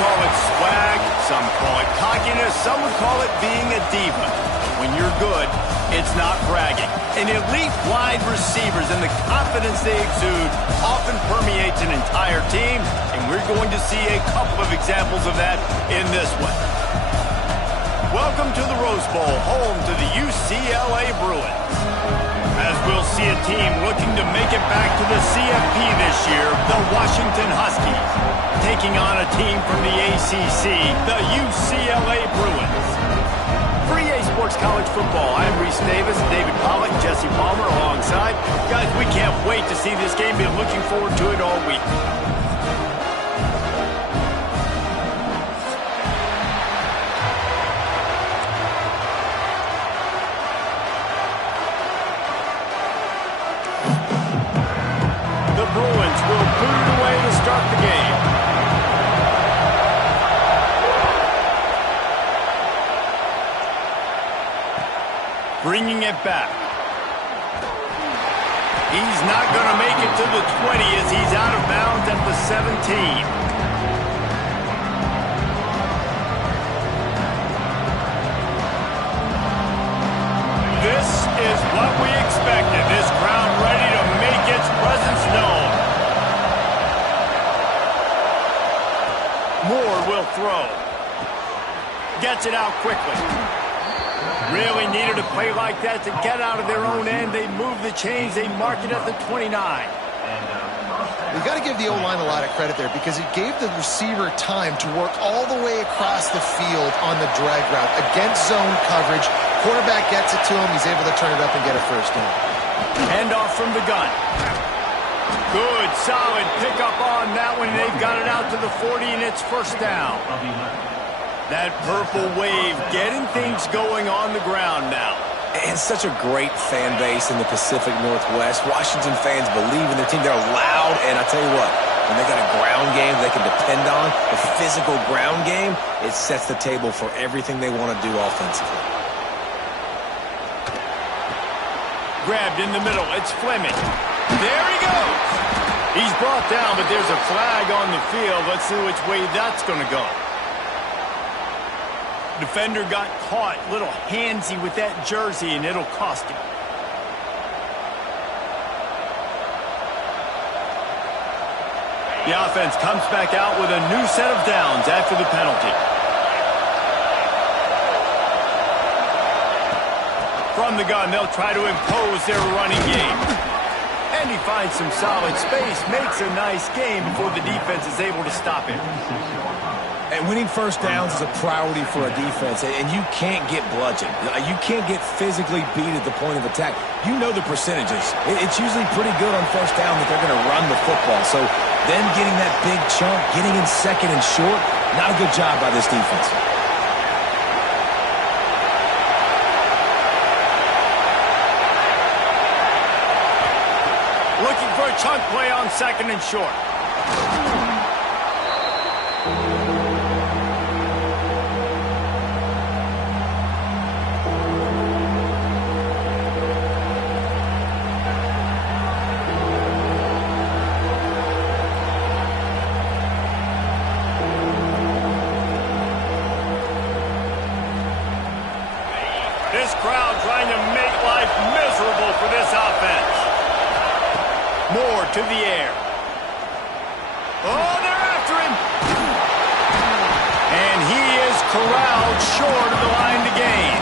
call it swag, some call it cockiness, some would call it being a diva. When you're good, it's not bragging. And elite wide receivers and the confidence they exude often permeates an entire team, and we're going to see a couple of examples of that in this one. Welcome to the Rose Bowl, home to the UCLA Bruins. As we'll see a team looking to make it back to the CFP this year, the Washington Huskies, taking on a team from the ACC, the UCLA Bruins. For EA Sports College Football, I'm Reese Davis, David Pollack, Jesse Palmer alongside. Guys, we can't wait to see this game. Been looking forward to it all week. The Bruins will boot it away to start the game. Bringing it back. He's not going to make it to the 20 as he's out of bounds at the 17. This is what we expected. This crowd ready to make its presence known. Moore will throw. Gets it out quickly. Really needed a play like that to get out of their own end. They move the chains. They mark it at the 29. We've got to give the O-line a lot of credit there because it gave the receiver time to work all the way across the field on the drag route against zone coverage. Quarterback gets it to him. He's able to turn it up and get a first down. Handoff from the gun. Good, solid pickup on that one. They've got it out to the 40, and it's first down. That purple wave getting things going on the ground now. And such a great fan base in the Pacific Northwest. Washington fans believe in their team. They're loud, and I tell you what, when they got a ground game they can depend on, a physical ground game, it sets the table for everything they want to do offensively. Grabbed in the middle. It's Fleming. There he goes. He's brought down, but there's a flag on the field. Let's see which way that's going to go. Defender got caught, little handsy with that jersey, and it'll cost him. The offense comes back out with a new set of downs after the penalty. From the gun, they'll try to impose their running game. And he finds some solid space, makes a nice game before the defense is able to stop him. And winning first downs is a priority for a defense, and you can't get bludgeoned. You can't get physically beat at the point of attack. You know the percentages. It's usually pretty good on first down that they're going to run the football. So them getting that big chunk, getting in second and short, not a good job by this defense. Looking for a chunk play on second and short. This crowd trying to make life miserable for this offense. Moore to the air. Oh, they're after him. And he is corralled short of the line to gain.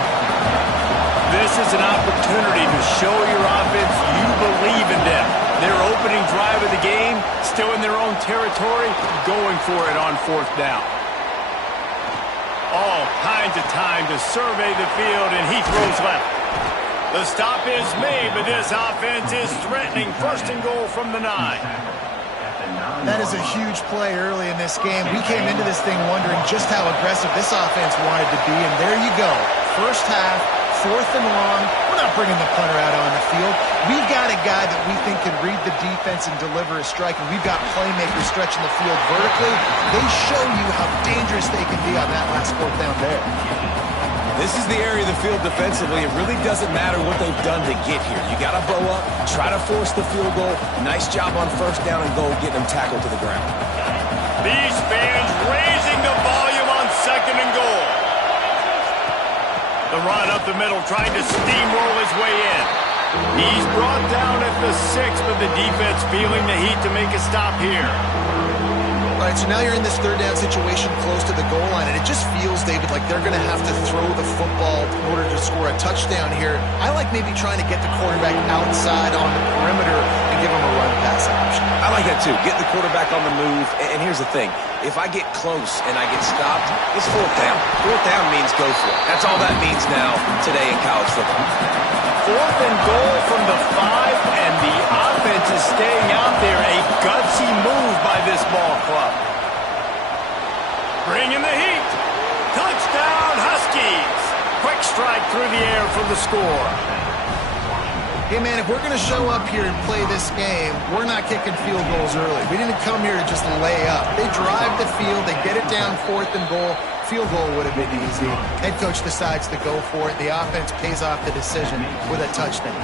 This is an opportunity to show your offense you believe in them. Their opening drive of the game, still in their own territory, going for it on fourth down. All kinds of time to survey the field, and he throws left. The stop is made, but this offense is threatening. First and goal from the 9. That is a huge play early in this game. We came into this thing wondering just how aggressive this offense wanted to be, and there you go. First half, fourth and long. We're not bringing the punter out on the field. We've got a guy that we think can read the defense and deliver a strike, and we've got playmakers stretching the field vertically. They show you how dangerous they can be on that last fourth down there. This is the area of the field defensively. It really doesn't matter what they've done to get here. You got to bow up, try to force the field goal. Nice job on first down and goal, getting them tackled to the ground. These fans raising the the run up the middle, trying to steamroll his way in. He's brought down at the 6, but the defense feeling the heat to make a stop here. All right, so now you're in this third down situation close to the goal line, and it just feels, David, like they're going to have to throw the football in order to score a touchdown here. I like maybe trying to get the quarterback outside on the perimeter and give him a run-pass option. I like that, too. Get the quarterback on the move. And here's the thing. If I get close and I get stopped, it's fourth down. Fourth down means go for it. That's all that means now today in college football. Fourth and goal from the 5, and the offense is staying out there. A gutsy move by this ball club. Bringing the heat. Touchdown, Huskies. Quick strike through the air for the score. Hey, man, if we're going to show up here and play this game, we're not kicking field goals early. We didn't come here to just lay up. They drive the field. They get it down 4th and goal. Field goal would have been easy. Head coach decides to go for it. The offense pays off the decision with a touchdown.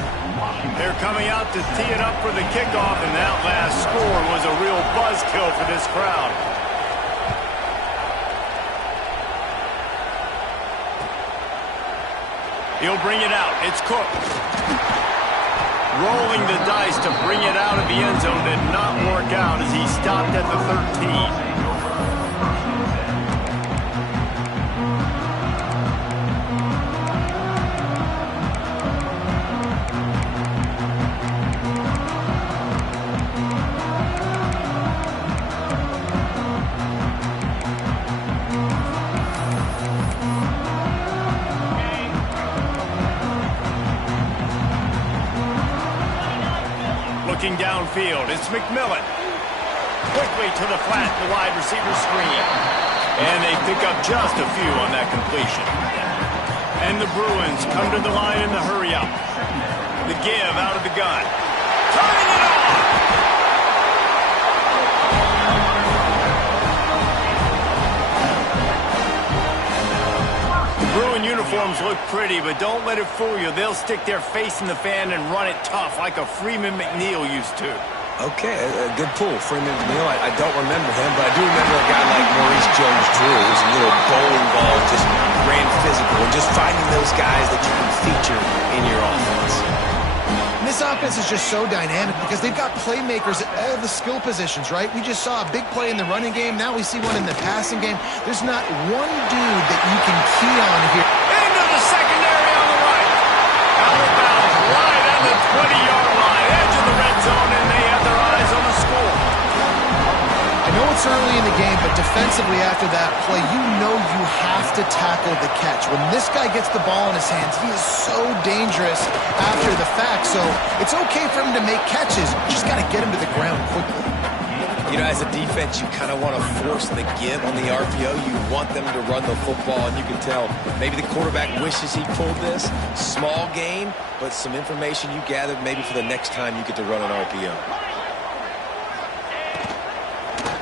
They're coming out to tee it up for the kickoff, and that last score was a real buzzkill for this crowd. He'll bring it out. It's Cook. Rolling the dice to bring it out of the end zone did not work out as he stopped at the 13. Looking downfield, it's McMillan. Quickly to the flat, the wide receiver screen. And they pick up just a few on that completion. And the Bruins come to the line in the hurry up. The give out of the gun. Turning it on! The Bruin uniforms look pretty, but don't let it fool you. They'll stick their face in the fan and run it tough like a Freeman McNeil used to. Okay, a good pull. Freeman McNeil, I don't remember him, but I do remember a guy like Maurice Jones-Drew, who's a little bowling ball, just ran physical, and just finding those guys that you can feature in your offense. And this offense is just so dynamic because they've got playmakers at all the skill positions, right? We just saw a big play in the running game. Now we see one in the passing game. There's not one dude that you can key on here. Into the secondary on the right. Out of bounds, right on the 20-yard line. Edge of the red zone, and they have their eyes on the score. I know it's early in the game, but defensively after that play, you know you have to tackle the catch. When this guy gets the ball in his hands, he is so dangerous after the fact. So it's okay for him to make catches. You just got to get him to the ground quickly. You know, as a defense, you kind of want to force the give on the RPO. You want them to run the football, and you can tell maybe the quarterback wishes he pulled this. Small gain, but some information you gathered maybe for the next time you get to run an RPO.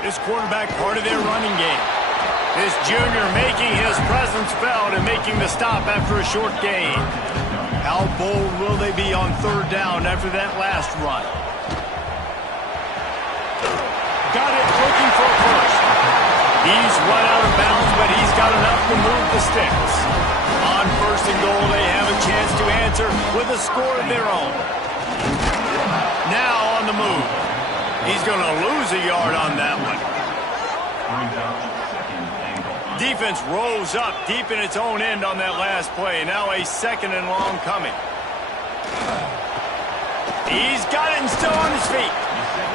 This quarterback part of their running game. This junior making his presence felt and making the stop after a short gain. How bold will they be on 3rd down after that last run? Got it, looking for a push. He's run out of bounds, but he's got enough to move the sticks. On 1st and goal, they have a chance to answer with a score of their own. Now on the move. He's going to lose a yard on that one. Defense rolls up deep in its own end on that last play. Now a 2nd and long coming. He's got it and still on his feet.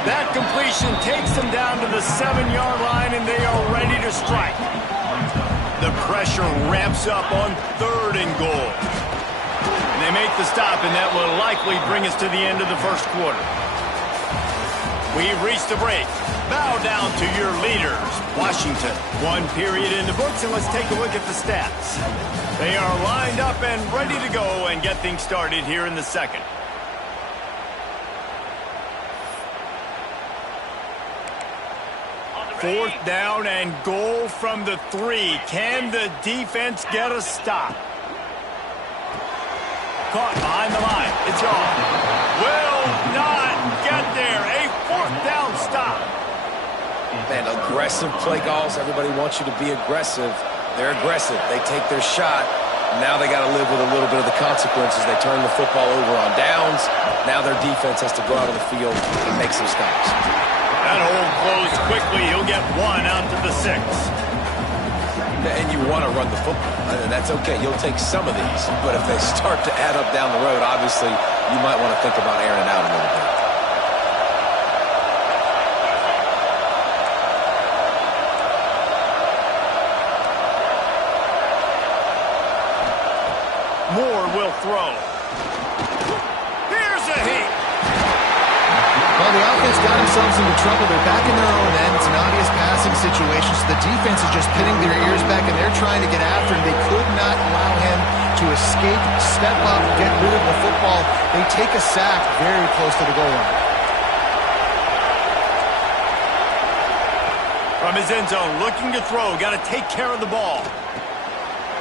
That completion takes them down to the 7-yard line, and they are ready to strike. The pressure ramps up on 3rd and goal. And they make the stop, and that will likely bring us to the end of the 1st quarter. We've reached the break. Bow down to your leaders, Washington. 1 period in the books, and let's take a look at the stats. They are lined up and ready to go and get things started here in the 2nd. Fourth down and goal from the 3. Can the defense get a stop? Caught behind the line. It's on. Will not get there. A 4th down stop. Man, aggressive play calls. Everybody wants you to be aggressive. They're aggressive. They take their shot. Now they got to live with a little bit of the consequences. They turn the football over on downs. Now their defense has to go out on the field and make some stops. That hole closed quickly. He'll get one out to the 6. And you want to run the football, and that's okay. You'll take some of these, but if they start to add up down the road, obviously you might want to think about airing it out a little bit. Moore will throw. Here's a hit. Well, the offense got themselves into trouble. They're back in their own end. It's an obvious passing situation, so the defense is just pinning their ears back, and they're trying to get after him. They could not allow him to escape, step up, get rid of the football. They take a sack very close to the goal line. From his end zone, looking to throw. Got to take care of the ball.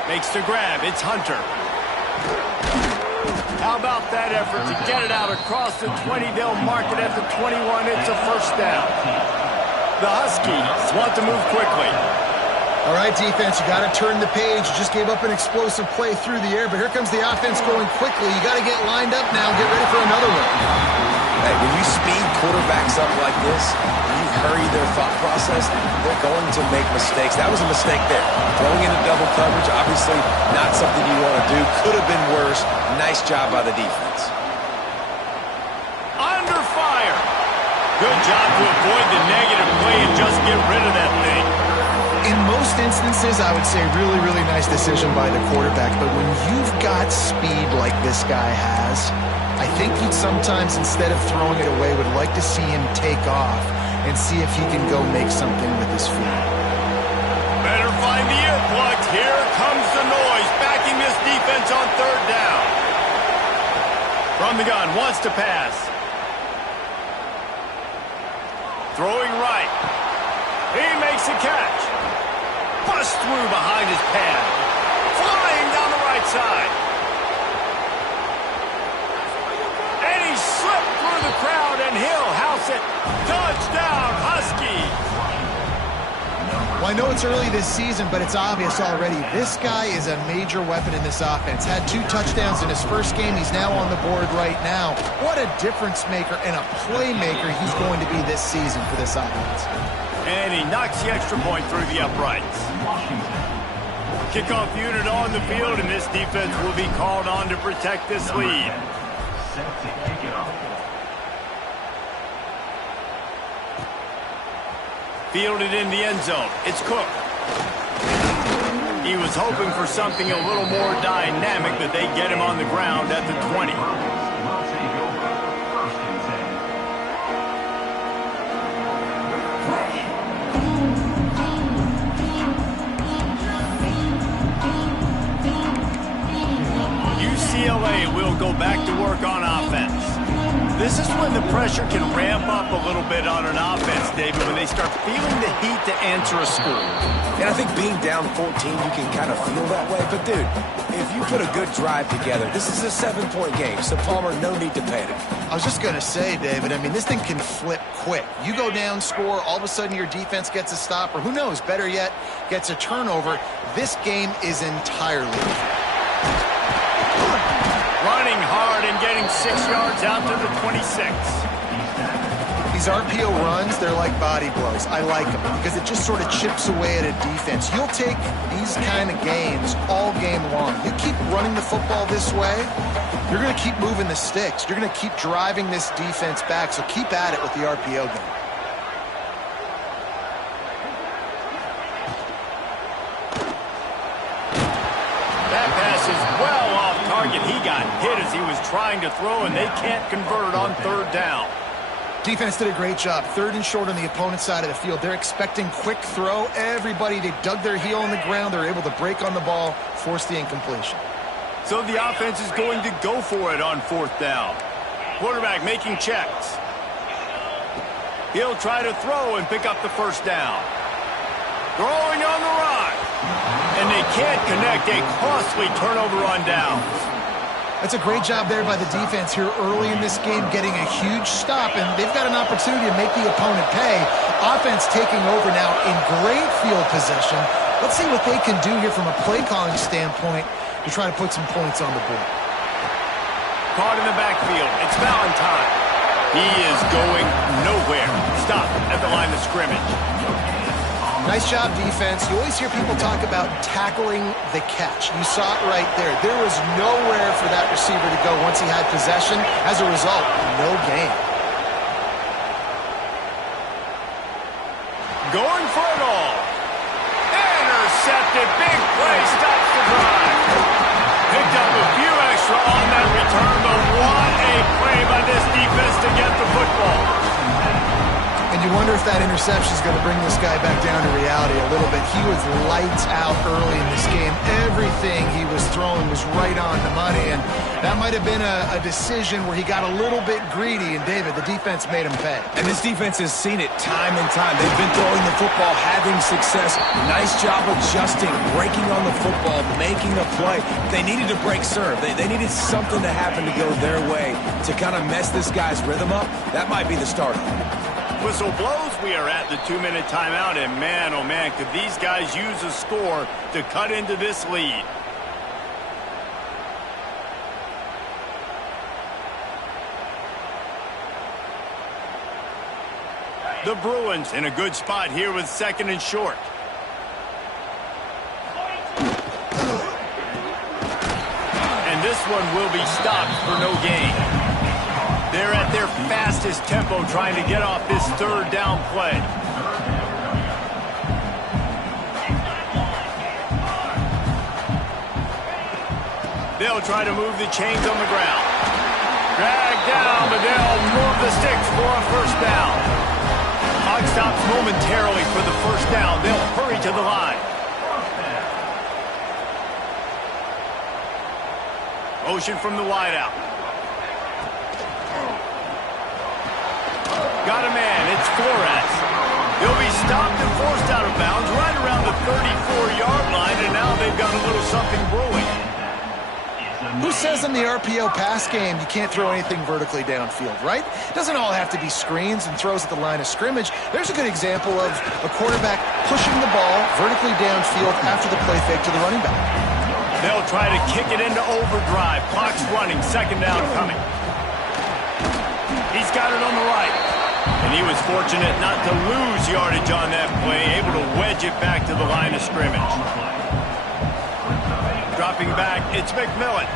Makes the grab. It's Hunter. How about that effort to get it out across the 20? They'll mark it at the 21. It's a first down. The Huskies want to move quickly. All right, defense, you got to turn the page. You just gave up an explosive play through the air, but here comes the offense going quickly. You got to get lined up now. Get ready for another one. Hey, when you speed quarterbacks up like this, when you hurry their thought process, they're going to make mistakes. That was a mistake there. Throwing into double coverage, obviously not something you want to do. Could have been worse. Nice job by the defense. Under fire. Good job to avoid the negative play and just get rid of that thing. In most instances, I would say really, really nice decision by the quarterback, but when you've got speed like this guy has, I think you'd sometimes, instead of throwing it away, would like to see him take off and see if he can go make something with his feet. Better find the earplugs. Here comes the noise, backing this defense on third down. From the gun, wants to pass. Throwing right. He makes a catch. Bust through behind his pad. Flying down the right side. And he slipped through the crowd, and he'll house it. Touchdown, Huskies. Well, I know it's early this season, but it's obvious already. This guy is a major weapon in this offense. Had 2 touchdowns in his first game. He's now on the board right now. What a difference maker and a playmaker he's going to be this season for this offense. And he knocks the extra point through the uprights. Kickoff unit on the field, and this defense will be called on to protect this lead. Fielded in the end zone. It's Cook. He was hoping for something a little more dynamic, but they get him on the ground at the 20. UCLA will go back to work on offense. This is when the pressure can ramp up a little bit on an offense, David, when they start feeling the heat to answer a score. And I think being down 14, you can kind of feel that way. But, dude, if you put a good drive together, this is a 7-point game, so, Palmer, no need to panic. I was just going to say, David, I mean, this thing can flip quick. You go down, score, all of a sudden your defense gets a stop, or who knows, better yet, gets a turnover. This game is entirely running hard and getting 6 yards out to the 26. These RPO runs, they're like body blows. I like them because it just sort of chips away at a defense. You'll take these kind of games all game long. You keep running the football this way, you're going to keep moving the sticks. You're going to keep driving this defense back, so keep at it with the RPO game. That pass is well off target. He got hit as he was trying to throw, and they can't convert on third down. Defense did a great job. 3rd and short on the opponent's side of the field. They're expecting quick throw. Everybody, they dug their heel in the ground. They're able to break on the ball, force the incompletion. So the offense is going to go for it on 4th down. Quarterback making checks. He'll try to throw and pick up the first down. Throwing on the run. And they can't connect. A costly turnover on downs. That's a great job there by the defense here early in this game, getting a huge stop, and they've got an opportunity to make the opponent pay. Offense taking over now in great field possession. Let's see what they can do here from a play calling standpoint to try to put some points on the board. Caught in the backfield. It's Valentine. He is going nowhere. Stop at the line of scrimmage. Nice job, defense. You always hear people talk about tackling the catch. You saw it right there. There was nowhere for that receiver to go once he had possession. As a result, no gain. Going for it all. Intercepted. Big play. Stops the drive. Picked up a few extra on that return, but what a play by this defense to get the football. And you wonder if that interception is going to bring this guy back down to reality a little bit. He was lights out early in this game. Everything he was throwing was right on the money, and that might have been a decision where he got a little bit greedy, and David, the defense made him pay. And this defense has seen it time and time. They've been throwing the football, having success. Nice job adjusting, breaking on the football, making a play. They needed to break serve. They needed something to happen to go their way to kind of mess this guy's rhythm up. That might be the start. Whistle blows. We are at the 2-minute timeout, and man, oh man, could these guys use a score to cut into this lead. The Bruins in a good spot here with 2nd and short. And this one will be stopped for no gain. They're at their fastest tempo trying to get off this 3rd down play. They'll try to move the chains on the ground. Drag down, but they'll move the sticks for a 1st down. Clock stops momentarily for the 1st down. They'll hurry to the line. Motion from the wideout. Got a man. It's Flores. He'll be stopped and forced out of bounds right around the 34-yard line, and now they've got a little something brewing. Who says in the RPO pass game you can't throw anything vertically downfield, right? It doesn't all have to be screens and throws at the line of scrimmage. There's a good example of a quarterback pushing the ball vertically downfield after the play fake to the running back. They'll try to kick it into overdrive. Clock's running. 2nd down coming. He's got it on the right. And he was fortunate not to lose yardage on that play, able to wedge it back to the line of scrimmage. Dropping back, it's McMillan.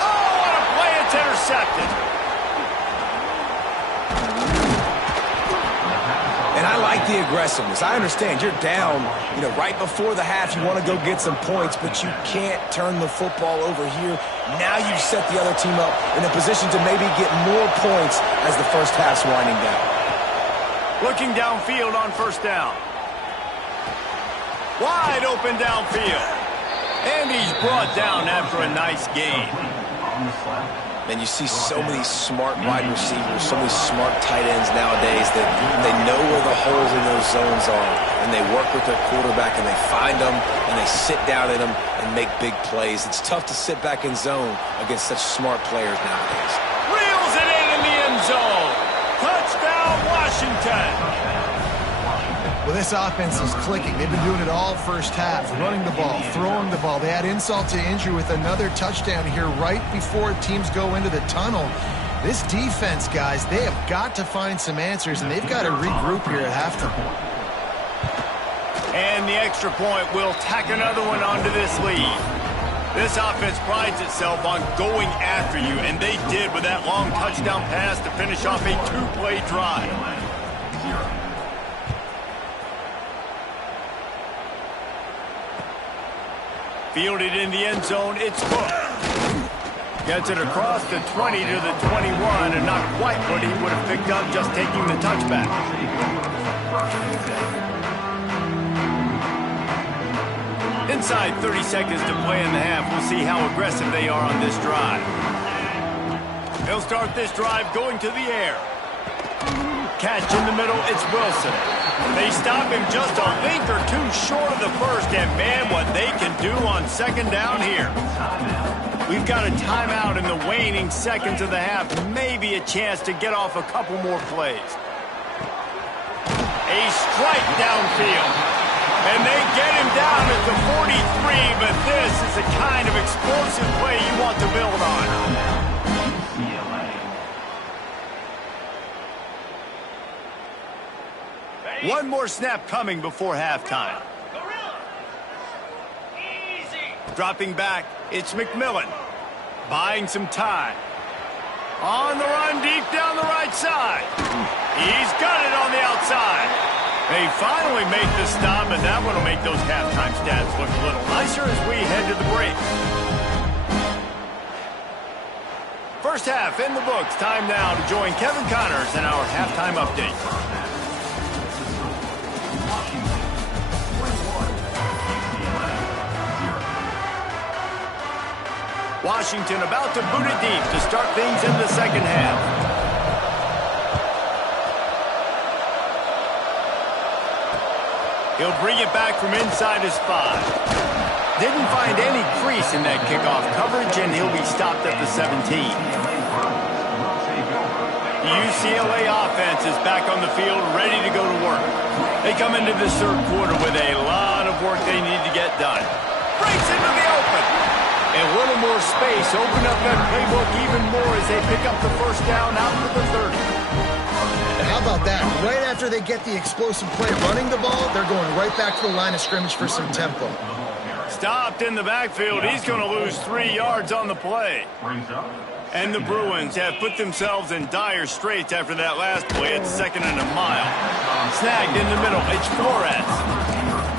Oh, what a play! It's intercepted. And I like the aggressiveness. I understand you're down, right before the half. You want to go get some points, but you can't turn the football over here. Now you've set the other team up in a position to maybe get more points as the 1st half's winding down. Looking downfield on 1st down. Wide open downfield. And he's brought down after a nice gain. And you see so many smart wide receivers, so many smart tight ends nowadays that they know where the holes in those zones are, and they work with their quarterback, and they find them, and they sit down in them and make big plays. It's tough to sit back in zone against such smart players nowadays. Reels it in the end zone. Touchdown, Washington. Well, this offense is clicking. They've been doing it all 1st half, running the ball, throwing the ball. They add insult to injury with another touchdown here right before teams go into the tunnel. This defense, guys, they have got to find some answers, and they've got to regroup here at halftime. And the extra point will tack another one onto this lead. This offense prides itself on going after you, and they did with that long touchdown pass to finish off a 2-play drive. Fielded in the end zone, it's Cook. Gets it across the 20 to the 21, and not quite what he would have picked up just taking the touchback. Inside 30 seconds to play in the half. We'll see how aggressive they are on this drive. They'll start this drive going to the air. Catch in the middle, it's Wilson. They stop him just a link or two short of the 1st, and man, what they can do on 2nd down here. We've got a timeout in the waning seconds of the half, maybe a chance to get off a couple more plays. A strike downfield. And they get him down at the 43, but this is the kind of explosive play you want to build on. One more snap coming before halftime. Dropping back, it's McMillan. Buying some time. On the run, deep down the right side. He's got it on the outside. They finally make the stop, and that one will make those halftime stats look a little nicer as we head to the break. First half in the books. Time now to join Kevin Connors in our halftime update. Washington about to boot it deep to start things in the second half. He'll bring it back from inside his 5. Didn't find any crease in that kickoff coverage, and he'll be stopped at the 17. The UCLA offense is back on the field, ready to go to work. They come into this third quarter with a lot of work they need to get done. Breaks into the open. A little more space, open up that playbook even more as they pick up the first down out to the 30. How about that? Right after they get the explosive play running the ball, they're going right back to the line of scrimmage for some tempo. Stopped in the backfield. He's going to lose 3 yards on the play. And the Bruins have put themselves in dire straits after that last play at 2nd and a mile. Snagged in the middle. It's Flores.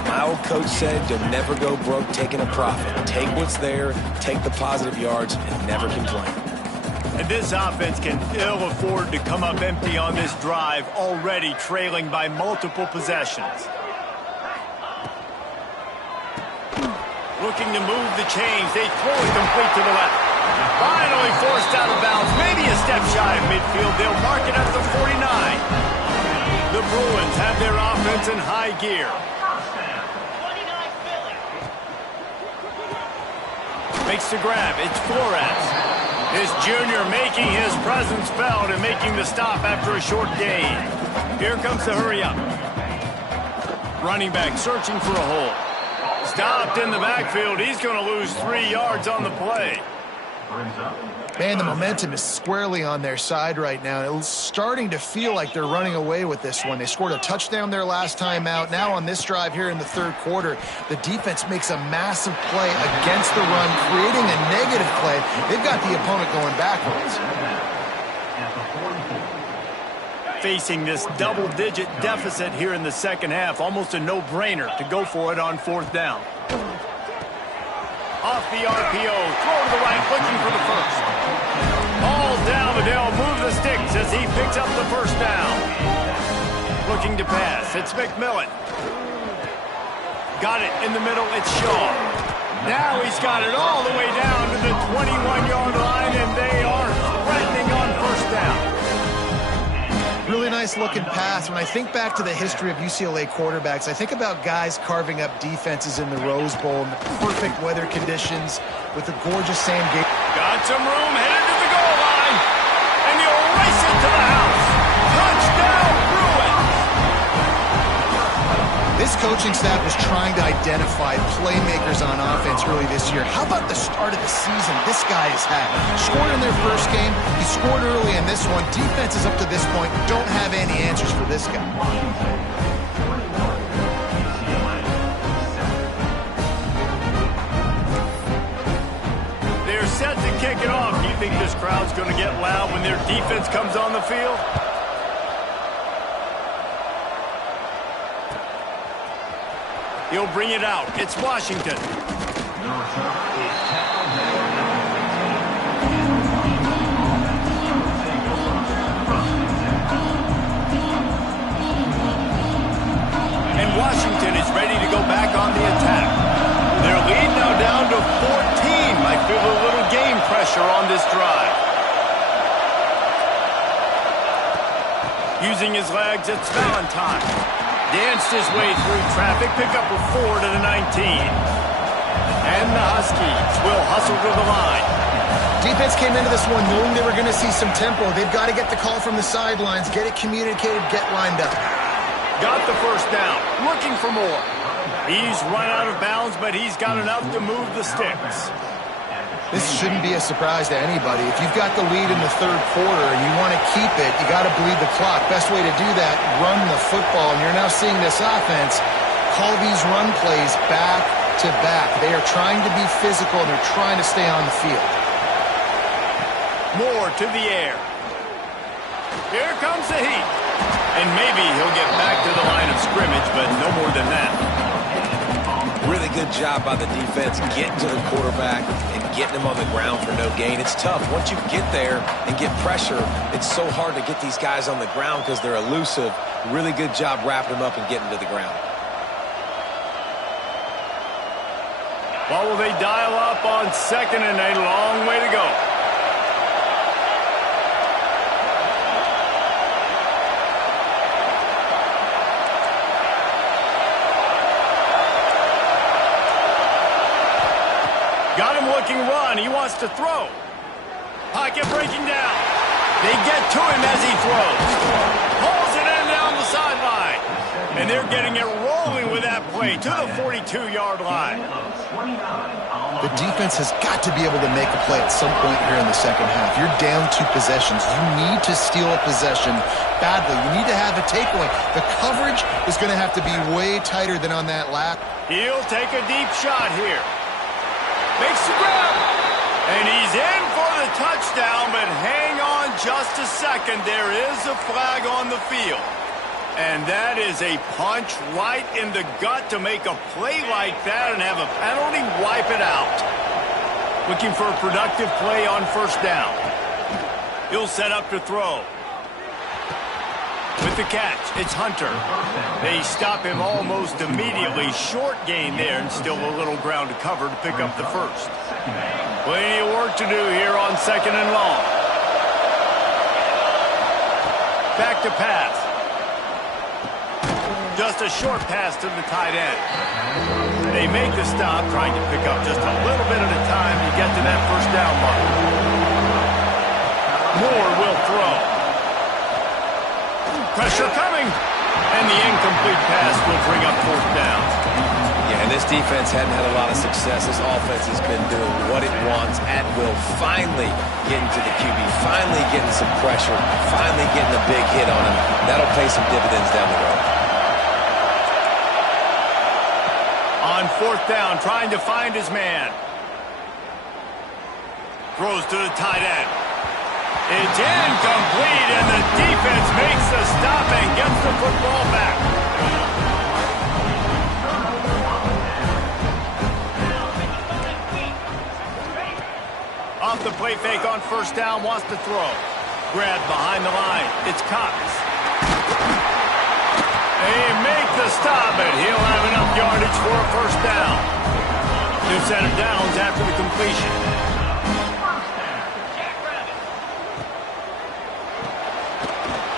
My old coach said you'll never go broke taking a profit. Take what's there, take the positive yards, and never complain. And this offense can ill afford to come up empty on this drive, already trailing by multiple possessions. Looking to move the chains. They throw it complete to the left. Finally forced out of bounds. Maybe a step shy of midfield. They'll mark it at the 49. The Bruins have their offense in high gear. Makes the grab. It's Flores. This junior making his presence felt and making the stop after a short gain. Here comes the hurry up. Running back searching for a hole. Stopped in the backfield. He's going to lose 3 yards on the play. Man, the momentum is squarely on their side right now. It's starting to feel like they're running away with this one. They scored a touchdown their last time out. Now on this drive here in the third quarter, the defense makes a massive play against the run, creating a negative play. They've got the opponent going backwards. Facing this double-digit deficit here in the second half, almost a no-brainer to go for it on 4th down. Off the RPO, throw to the right, looking for the first. Ball down, but they'll move the sticks as he picks up the first down. Looking to pass, it's McMillan. Got it in the middle, it's Shaw. Now he's got it all the way down to the 21-yard line, and they are threatening on first down. Really nice looking pass. When I think back to the history of UCLA quarterbacks, I think about guys carving up defenses in the Rose Bowl in the perfect weather conditions with the gorgeous sand gate. Got some room, headed to the goal line, and you'll race it to the house. Touchdown, Bruins! This coaching staff was trying to identify playmakers on offense early this year. How about the start of the season this guy has had? Scored in their first game. He scored early in this one. Defenses up to this point don't have any answers for this guy. They're set to kick it off. Do you think this crowd's going to get loud when their defense comes on the field? He'll bring it out. It's Washington. And Washington is ready to go back on the attack. Their lead now down to 14. Might feel a little game pressure on this drive. Using his legs, it's Valentine. Danced his way through traffic, pick up a 4 to the 19. And the Huskies will hustle to the line. Defense came into this one knowing they were going to see some tempo. They've got to get the call from the sidelines, get it communicated, get lined up. Got the first down, looking for more. He's run out of bounds, but he's got enough to move the sticks. This shouldn't be a surprise to anybody. If you've got the lead in the third quarter and you want to keep it, you got to bleed the clock. Best way to do that, run the football. And you're now seeing this offense call these run plays back to back. They are trying to be physical. They're trying to stay on the field. Moore to the air. Here comes the heat. And maybe he'll get back to the line of scrimmage, but no more than that. Really good job by the defense getting to the quarterback and getting him on the ground for no gain. It's tough. Once you get there and get pressure, it's so hard to get these guys on the ground because they're elusive. Really good job wrapping them up and getting to the ground. What will they dial up on second and a long way to go? Got him looking run. He wants to throw. Pocket breaking down. They get to him as he throws. Pulls it in down the sideline. And they're getting it rolling with that play to the 42-yard line. The defense has got to be able to make a play at some point here in the second half. You're down 2 possessions. You need to steal a possession badly. You need to have a takeaway. The coverage is going to have to be way tighter than on that lap. He'll take a deep shot here. Makes the grab. And he's in for the touchdown, but hang on just a second. There is a flag on the field. And that is a punch right in the gut to make a play like that and have a penalty wipe it out. Looking for a productive play on first down. He'll set up to throw. With the catch, it's Hunter. They stop him almost immediately. Short gain there and still a little ground to cover to pick up the first. Plenty of work to do here on second and long. Back to pass. Just a short pass to the tight end. They make the stop, trying to pick up just a little bit at a time to get to that first down mark. Moore will throw. Pressure coming. And the incomplete pass will bring up fourth down. Yeah, and this defense hadn't had a lot of success. This offense has been doing what it wants at will. Finally getting to the QB. Finally getting some pressure. Finally getting a big hit on him. That'll pay some dividends down the road. On fourth down, trying to find his man. Throws to the tight end. It's incomplete, and the defense makes the stop and gets the football back. Off the play fake on first down, wants to throw. Grab behind the line. It's Cox. They make the stop, but he'll have enough yardage for a first down. New set of downs after the completion.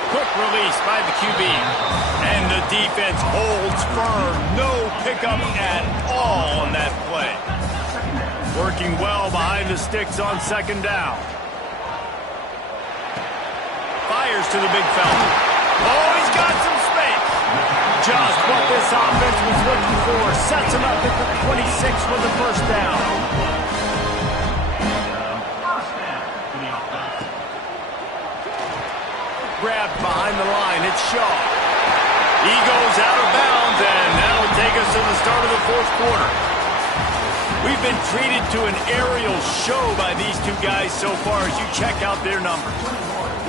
Quick release by the QB. And the defense holds firm. No pickup at all on that play. Working well behind the sticks on second down. Fires to the big fella. Oh, he's got some space. Just what this offense was looking for. Sets him up at the 26 with the first down. Grabbed behind the line. It's Shaw. He goes out of bounds, and that'll take us to the start of the fourth quarter. We've been treated to an aerial show by these two guys so far as you check out their numbers.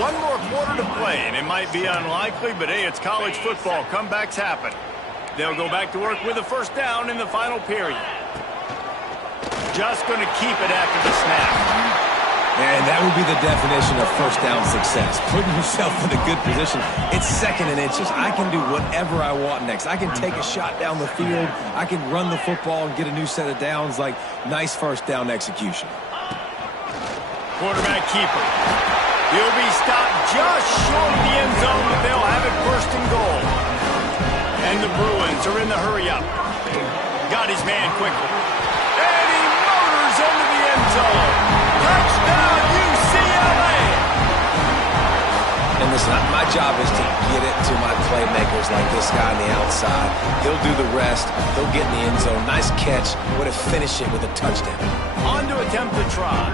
One more quarter to play, and it might be unlikely, but hey, it's college football. Comebacks happen. They'll go back to work with a first down in the final period. Just going to keep it after the snap. And that would be the definition of first down success. Putting yourself in a good position. It's second and inches. I can do whatever I want next. I can take a shot down the field. I can run the football and get a new set of downs. Like, nice first down execution. Quarterback keeper. He'll be stopped just short of the end zone, but they'll have it first and goal. And the Bruins are in the hurry-up. Got his man quickly. And he motors into the end zone. Touchdown, UCLA! And And listen, my job is to get it to my playmakers like this guy on the outside. He'll do the rest. He'll get in the end zone. Nice catch. Would have finished it with a touchdown. On to attempt the try.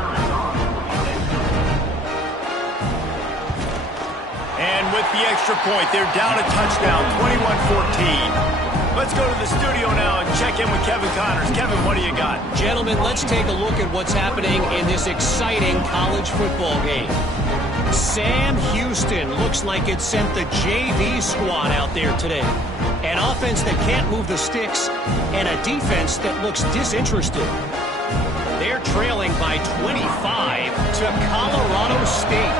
And with the extra point, they're down a touchdown, 21-14. Let's go to the studio now and check in with Kevin Connors. Kevin, what do you got? Gentlemen, let's take a look at what's happening in this exciting college football game. Sam Houston looks like it sent the JV squad out there today. An offense that can't move the sticks and a defense that looks disinterested. They're trailing by 25 to Colorado State.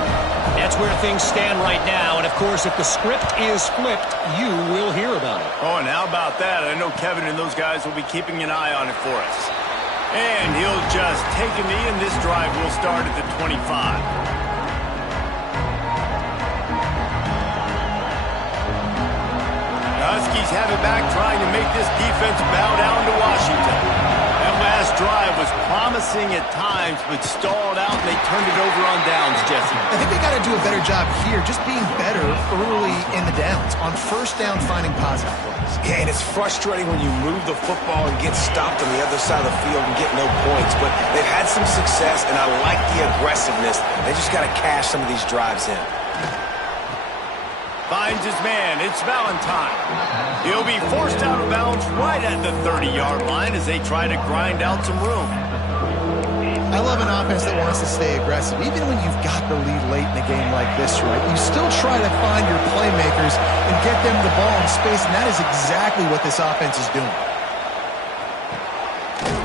That's where things stand right now. And, of course, if the script is flipped, you will hear about it. Oh, and how about that? I know Kevin and those guys will be keeping an eye on it for us. And he'll just take a knee, and this drive will start at the 25. Huskies have it back, trying to make this defense bow down to Washington. That last drive was promising at times, but stalled out, and they turned it over on downs, Jesse. I think they got to do a better job here, just being better early in the downs, on first down finding positive plays. Yeah, and it's frustrating when you move the football and get stopped on the other side of the field and get no points, but they've had some success, and I like the aggressiveness. They just got to cash some of these drives in. Finds his man. It's Valentine. He'll be forced out of bounds right at the 30-yard line as they try to grind out some room. I love an offense that wants to stay aggressive. Even when you've got the lead late in a game like this, right, you still try to find your playmakers and get them the ball in space, and that is exactly what this offense is doing.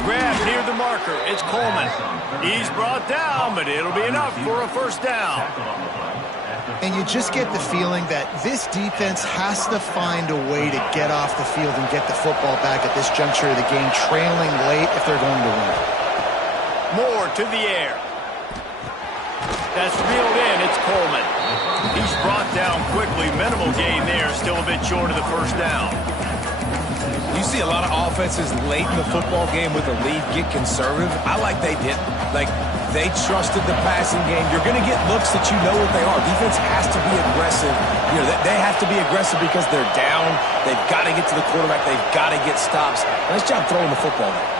Grab near the marker. It's Coleman. He's brought down, but it'll be enough for a first down. And you just get the feeling that this defense has to find a way to get off the field and get the football back at this juncture of the game, trailing late if they're going to win. More to the air. That's reeled in. It's Coleman. He's brought down quickly. Minimal gain there. Still a bit short of the first down. You see a lot of offenses late in the football game with a lead get conservative. I like they didn't. They trusted the passing game. You're going to get looks that you know what they are. Defense has to be aggressive. You know, they have to be aggressive because they're down. They've got to get to the quarterback. They've got to get stops. Nice job throwing the football there.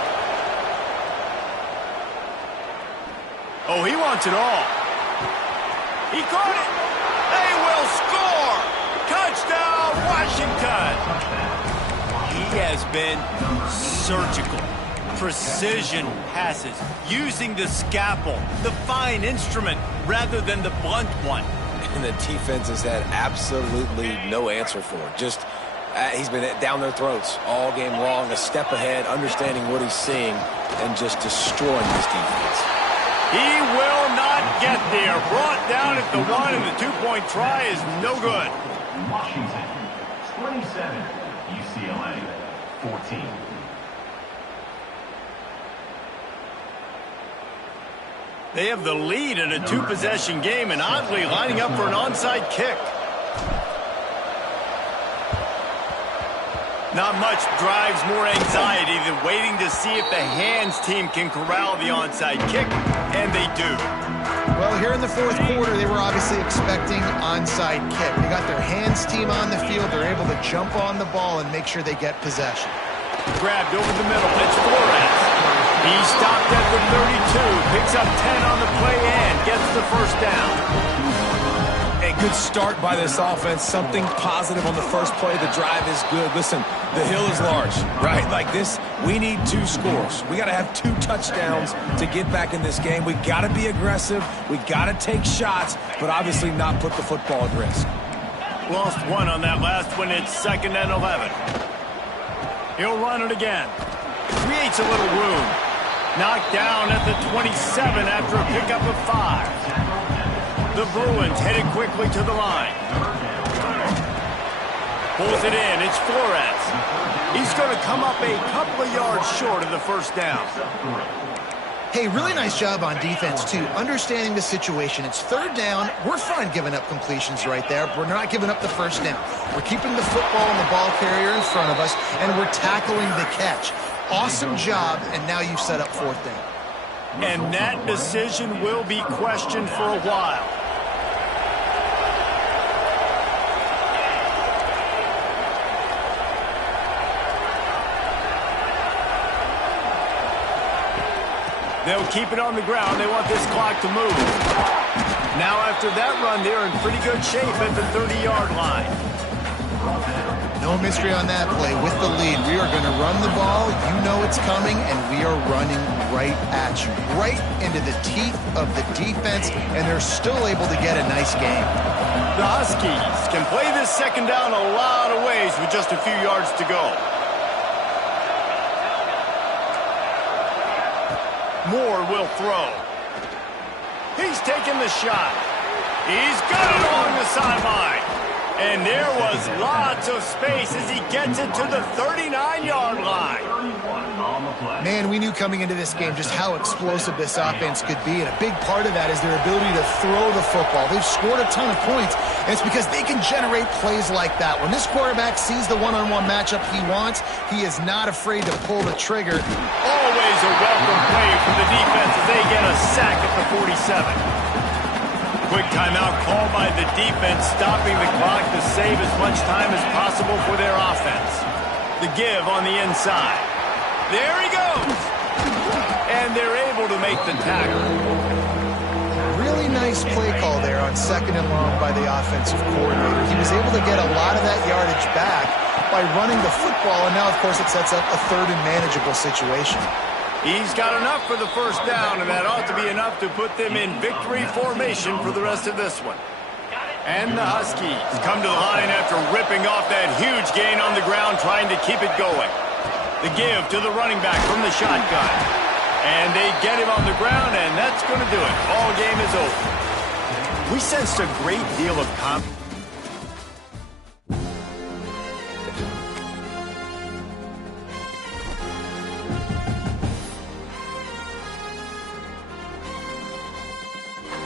Oh, he wants it all. He caught it. They will score. Touchdown, Washington. He has been surgical. Precision passes, using the scalpel, the fine instrument, rather than the blunt one. And the defense has had absolutely no answer for it. Just, he's been down their throats all game long, a step ahead, understanding what he's seeing, and just destroying this defense. He will not get there. Brought down at the one, and the two-point try is no good. Washington, 27, UCLA, 14. They have the lead in a two-possession game, and oddly lining up for an onside kick. Not much drives more anxiety than waiting to see if the hands team can corral the onside kick, and they do. Well, here in the fourth quarter, they were obviously expecting onside kick. They got their hands team on the field. They're able to jump on the ball and make sure they get possession. Grabbed over the middle. It's Flores. He stopped at the 32, picks up 10 on the play and gets the first down. A good start by this offense. Something positive on the first play. The drive is good. Listen, the hill is large, right? Like this, we need 2 scores. We got to have 2 touchdowns to get back in this game. We got to be aggressive. We got to take shots, but obviously not put the football at risk. Lost 1 on that last one. It's 2nd and 11. He'll run it again. Creates a little room. Knocked down at the 27 after a pickup of 5. The Bruins headed quickly to the line. Pulls it in. It's Flores. He's going to come up a couple of yards short of the first down. Hey, really nice job on defense, too, understanding the situation. It's 3rd down. We're fine giving up completions right there. We're not giving up the first down. We're keeping the football and the ball carrier in front of us, and we're tackling the catch. Awesome job, and now you've set up 4th down. And that decision will be questioned for a while. They'll keep it on the ground. They want this clock to move. Now after that run, they're in pretty good shape at the 30-yard line. No mystery on that play. With the lead, we are going to run the ball. You know it's coming, and we are running right at you, right into the teeth of the defense, and they're still able to get a nice game. The Huskies can play this second down a lot of ways with just a few yards to go. Moore will throw. He's taking the shot. He's got it along the sideline. And there was lots of space as he gets it to the 39-yard line. Man, we knew coming into this game just how explosive this offense could be, and a big part of that is their ability to throw the football. They've scored a ton of points, and it's because they can generate plays like that. When this quarterback sees the one-on-one matchup he wants, he is not afraid to pull the trigger. Always a welcome play from the defense as they get a sack at the 47. Quick timeout called by the defense, stopping the clock to save as much time as possible for their offense. The give on the inside. There he goes! And they're able to make the tackle. Really nice play call there on 2nd and long by the offensive coordinator. He was able to get a lot of that yardage back by running the football, and now, of course, it sets up a 3rd and manageable situation. He's got enough for the first down, and that ought to be enough to put them in victory formation for the rest of this one. And the Huskies come to the line after ripping off that huge gain on the ground, trying to keep it going. The give to the running back from the shotgun. And they get him on the ground, and that's going to do it. Ball game is over. We sensed a great deal of confidence.